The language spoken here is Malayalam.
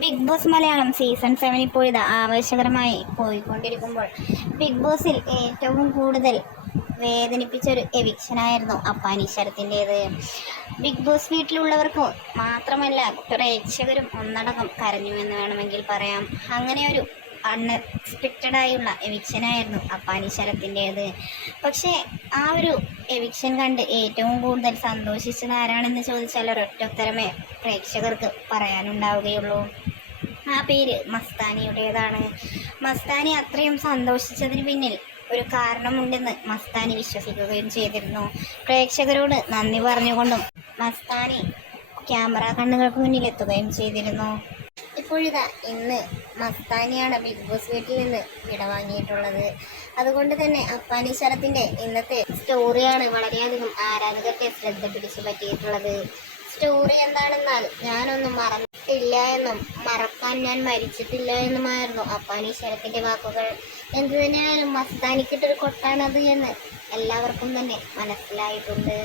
ബിഗ് ബോസ് മലയാളം സീസൺ 7 ഇപ്പോഴിത് ആവേശകരമായി പോയിക്കൊണ്ടിരിക്കുമ്പോൾ ബിഗ് ബോസിൽ ഏറ്റവും കൂടുതൽ വേദനിപ്പിച്ചൊരു എവിക്ഷനായിരുന്നു അപ്പാനി ശരത്തിൻ്റേത്. ബിഗ് ബോസ് വീട്ടിലുള്ളവർക്ക് മാത്രമല്ല പ്രേക്ഷകരും ഒന്നടങ്കം കരഞ്ഞു എന്ന് വേണമെങ്കിൽ പറയാം. അങ്ങനെ ഒരു അൺഎക്സ്പെക്റ്റഡായുള്ള എവിക്ഷനായിരുന്നു അപ്പാനി ശരത്തിൻ്റേത്. പക്ഷേ ആ ഒരു എവിക്ഷൻ കണ്ട് ഏറ്റവും കൂടുതൽ സന്തോഷിച്ചത് ആരാണെന്ന് ചോദിച്ചാൽ ഒരൊറ്റുത്തരമേ പ്രേക്ഷകർക്ക് പറയാനുണ്ടാവുകയുള്ളൂ. ആ പേര് മസ്താനിയുടേതാണ്. മസ്താനി അത്രയും സന്തോഷിച്ചതിന് പിന്നിൽ ഒരു കാരണമുണ്ടെന്ന് മസ്താനി വിശ്വസിക്കുകയും ചെയ്തിരുന്നു. പ്രേക്ഷകരോട് നന്ദി പറഞ്ഞുകൊണ്ടും മസ്താനി ക്യാമറ കണ്ണുകൾക്ക് മുന്നിലെത്തുകയും ചെയ്തിരുന്നു. ഇപ്പോഴിതാ ഇന്ന് മസ്താനിയാണ് ബിഗ് ബോസ് വീട്ടിൽ നിന്ന് വിടവാങ്ങിയിട്ടുള്ളത്. അതുകൊണ്ട് തന്നെ അപ്പാനി ശരത്തിൻ്റെ ഇന്നത്തെ സ്റ്റോറിയാണ് വളരെയധികം ആരാധകരുടെ ശ്രദ്ധ പിടിച്ചു പറ്റിയിട്ടുള്ളത്. സ്റ്റോറി എന്താണെന്നാൽ ഞാനൊന്നും മറന്നിട്ടില്ല എന്നും മറക്കാൻ ഞാൻ മരിച്ചിട്ടില്ല എന്നുമായിരുന്നു അപ്പാനി ശരത്തിൻ്റെ വാക്കുകൾ. എന്തു തന്നെയായാലും മസ്താനിക്കിട്ടൊരു കൊട്ടാണത് എന്ന് എല്ലാവർക്കും തന്നെ മനസ്സിലായിട്ടുണ്ട്.